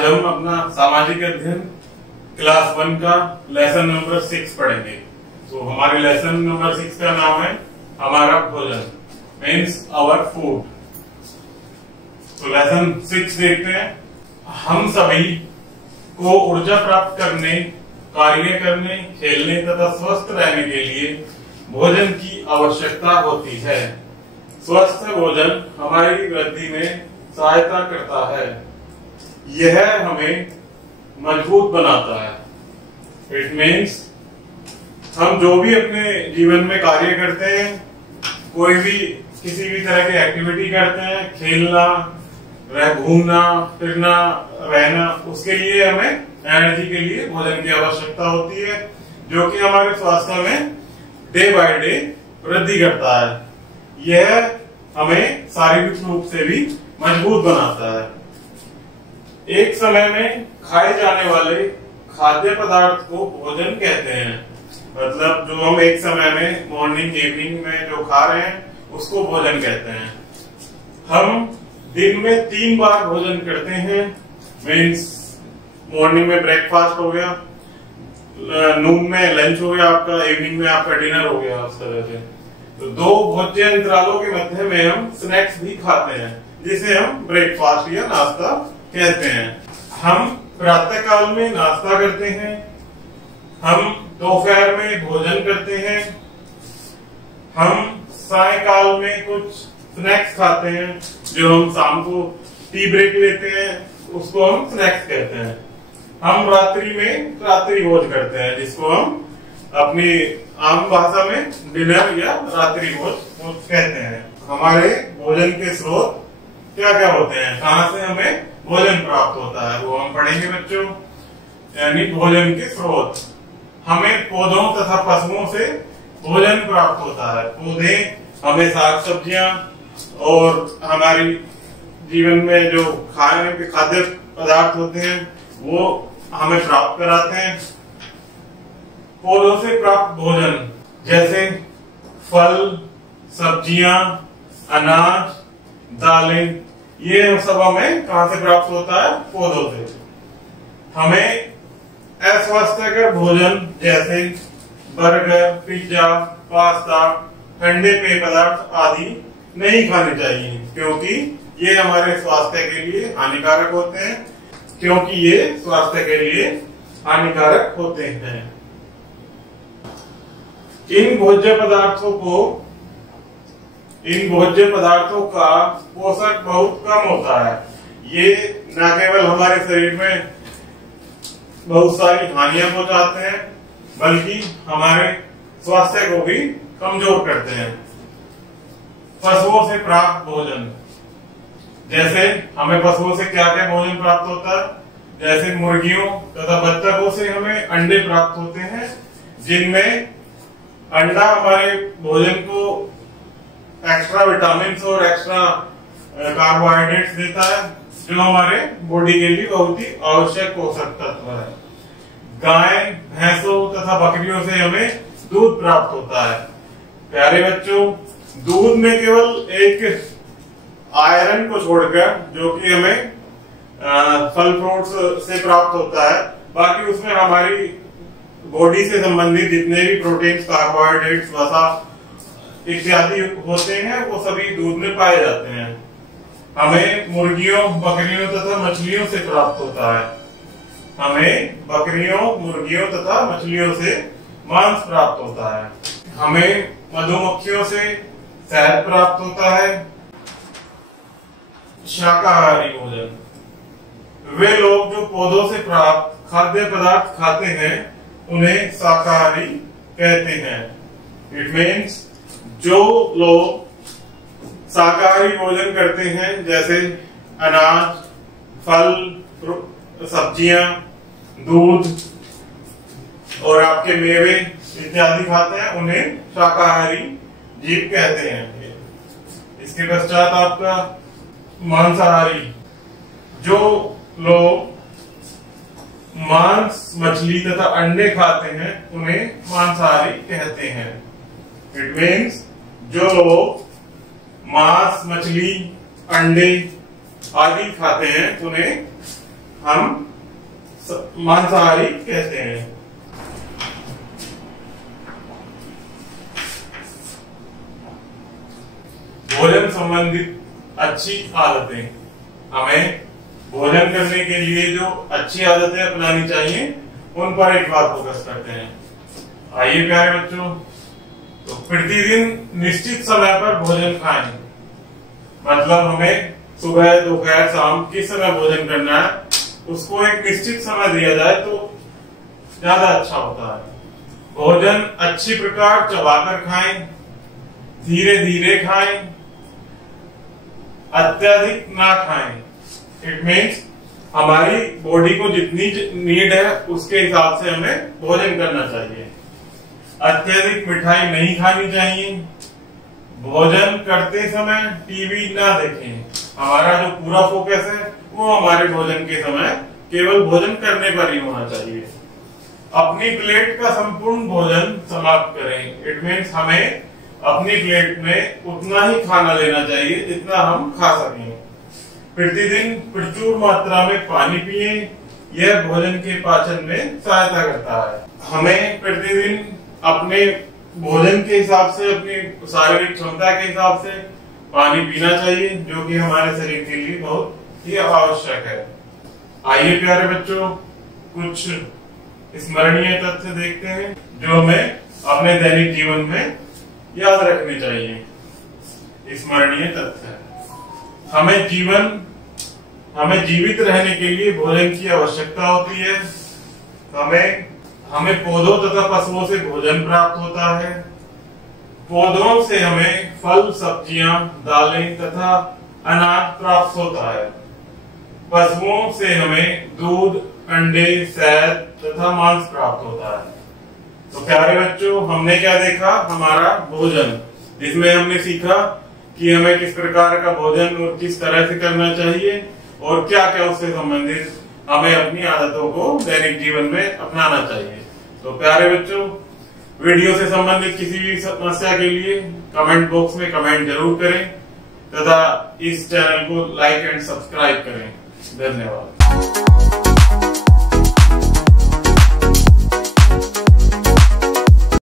आज हम अपना सामाजिक अध्ययन क्लास 1 का लेसन नंबर 6 पढ़ेंगे। तो हमारे लेसन नंबर 6 का नाम है हमारा भोजन, मीन्स आवर फूड। तो लेसन 6 देखते हैं। हम सभी को ऊर्जा प्राप्त करने, कार्य करने, खेलने तथा स्वस्थ रहने के लिए भोजन की आवश्यकता होती है। स्वस्थ भोजन हमारी वृद्धि में सहायता करता है। यह हमें मजबूत बनाता है। इट मीन्स हम जो भी अपने जीवन में कार्य करते हैं, कोई भी किसी भी तरह की एक्टिविटी करते हैं, खेलना, घूमना फिरना, रहना, उसके लिए हमें एनर्जी के लिए भोजन की आवश्यकता होती है, जो कि हमारे स्वास्थ्य में डे बाय डे वृद्धि करता है। यह हमें शारीरिक रूप से भी मजबूत बनाता है। एक समय में खाए जाने वाले खाद्य पदार्थ को भोजन कहते हैं। मतलब जो हम एक समय में मॉर्निंग इवनिंग में जो खा रहे हैं उसको भोजन कहते हैं। हम दिन में 3 बार भोजन करते हैं। मीन्स मॉर्निंग में ब्रेकफास्ट हो गया, नून में लंच हो गया आपका, इवनिंग में आपका डिनर हो गया। उस तरह से तो 2 भोज्य अंतरालों के मध्य में हम स्नैक्स भी खाते हैं, जिसे हम ब्रेकफास्ट या नाश्ता कहते हैं। हम प्रातः काल में नाश्ता करते हैं, हम दोपहर में भोजन करते हैं, हम सायकाल में कुछ स्नैक्स खाते हैं, जो हम शाम को टी ब्रेक लेते हैं, उसको हम स्नैक्स कहते हैं। हम रात्रि में रात्रि भोज करते हैं, जिसको हम अपनी आम भाषा में डिनर या रात्रि भोज कहते हैं। हमारे भोजन के स्रोत क्या क्या होते हैं, कहाँ से हमें भोजन प्राप्त होता है, वो हम पढ़ेंगे बच्चों। यानी भोजन के स्रोत, हमें पौधों तथा पशुओं से भोजन प्राप्त होता है। पौधे हमें साग सब्जियां और हमारी जीवन में जो खाने के खाद्य पदार्थ होते हैं वो हमें प्राप्त कराते हैं। पौधों से प्राप्त भोजन जैसे फल, सब्जियां, अनाज, दालें, ये सब हमें कहां से प्राप्त होता है? पौधों से। हमें अस्वास्थ्यकर भोजन जैसे बर्गर, पिज्जा, पास्ता, ठंडे पेय पदार्थ आदि नहीं खाने चाहिए, क्योंकि ये हमारे स्वास्थ्य के लिए हानिकारक होते हैं। इन भोज्य पदार्थों का पोषक बहुत कम होता है। ये न केवल हमारे शरीर में बहुत सारी हानियां पहुंचाते हैं, बल्कि हमारे स्वास्थ्य को भी कमजोर करते हैं। पशुओं से प्राप्त भोजन, जैसे हमें पशुओं से क्या क्या भोजन प्राप्त होता है? जैसे मुर्गियों तथा बत्तखों से हमें अंडे प्राप्त होते हैं, जिनमें अंडा हमारे भोजन को एक्स्ट्रा विटामिन और एक्स्ट्रा कार्बोहाइड्रेट्स देता है, जो हमारे बॉडी के लिए बहुत ही आवश्यक पोषक तत्व है। गाय, भैंसों तथा बकरियों से हमें दूध प्राप्त होता है। प्यारे बच्चों, दूध में केवल एक आयरन को छोड़कर, जो कि हमें फल फ्रूट्स से प्राप्त होता है, बाकी उसमें हमारी बॉडी से संबंधित जितने भी प्रोटीन, कार्बोहाइड्रेट्स, वसा इत्यादि होते हैं, वो सभी दूध में पाए जाते हैं। हमें मुर्गियों, बकरियों तथा मछलियों से प्राप्त होता है। हमें बकरियों, मुर्गियों तथा मछलियों से मांस प्राप्त होता है। हमें मधुमक्खियों से शहद प्राप्त होता है। शाकाहारी भोजन, वे लोग जो पौधों से प्राप्त खाद्य पदार्थ खाते हैं उन्हें शाकाहारी कहते हैं। इट मीन्स जो लोग शाकाहारी भोजन करते हैं, जैसे अनाज, फल, सब्जियां, दूध और आपके मेवे इत्यादि खाते हैं, उन्हें शाकाहारी जीव कहते हैं। इसके पश्चात आपका मांसाहारी, जो लोग मांस, मछली तथा अंडे खाते हैं उन्हें मांसाहारी कहते हैं। इट मीन्स जो लोग मांस, मछली, अंडे आदि खाते हैं उन्हें हम मांसाहारी कहते हैं। भोजन संबंधित अच्छी आदतें, हमें भोजन करने के लिए जो अच्छी आदतें अपनानी चाहिए उन पर एक बार फोकस करते हैं। आइए प्यारे बच्चों, तो प्रतिदिन निश्चित समय पर भोजन खाएं। मतलब हमें सुबह दोपहर शाम किस समय भोजन करना है उसको एक निश्चित समय दिया जाए तो ज्यादा अच्छा होता है। भोजन अच्छी प्रकार चबाकर खाएं, धीरे धीरे खाएं, अत्यधिक ना खाएं। इट मीन्स हमारी बॉडी को जितनी नीड है उसके हिसाब से हमें भोजन करना चाहिए। अत्यधिक मिठाई नहीं खानी चाहिए। भोजन करते समय टीवी ना देखें। हमारा जो पूरा फोकस है वो हमारे भोजन के समय केवल भोजन करने पर ही होना चाहिए। अपनी प्लेट का संपूर्ण भोजन समाप्त करें। इट मीन्स हमें अपनी प्लेट में उतना ही खाना लेना चाहिए जितना हम खा सकें। प्रतिदिन प्रचुर मात्रा में पानी पिए, यह भोजन के पाचन में सहायता करता है। हमें प्रतिदिन अपने भोजन के हिसाब से, अपनी शारीरिक क्षमता के हिसाब से पानी पीना चाहिए, जो कि हमारे शरीर के लिए बहुत ही आवश्यक है। आइए प्यारे बच्चों, कुछ स्मरणीय तथ्य देखते हैं जो हमें अपने दैनिक जीवन में याद रखने चाहिए। स्मरणीय तथ्य, हमें जीवित रहने के लिए भोजन की आवश्यकता होती है। हमें पौधों तथा पशुओं से भोजन प्राप्त होता है। पौधों से हमें फल, सब्जियां, दालें तथा अनाज प्राप्त होता है। पशुओं से हमें दूध, अंडे, शहद तथा मांस प्राप्त होता है। तो प्यारे बच्चों, हमने क्या देखा? हमारा भोजन, जिसमें हमने सीखा कि हमें किस प्रकार का भोजन और किस तरह से करना चाहिए और क्या क्या उससे संबंधित हमें अपनी आदतों को दैनिक जीवन में अपनाना चाहिए। तो प्यारे बच्चों, वीडियो से संबंधित किसी भी समस्या के लिए कमेंट बॉक्स में कमेंट जरूर करें तथा इस चैनल को लाइक एंड सब्सक्राइब करें। धन्यवाद।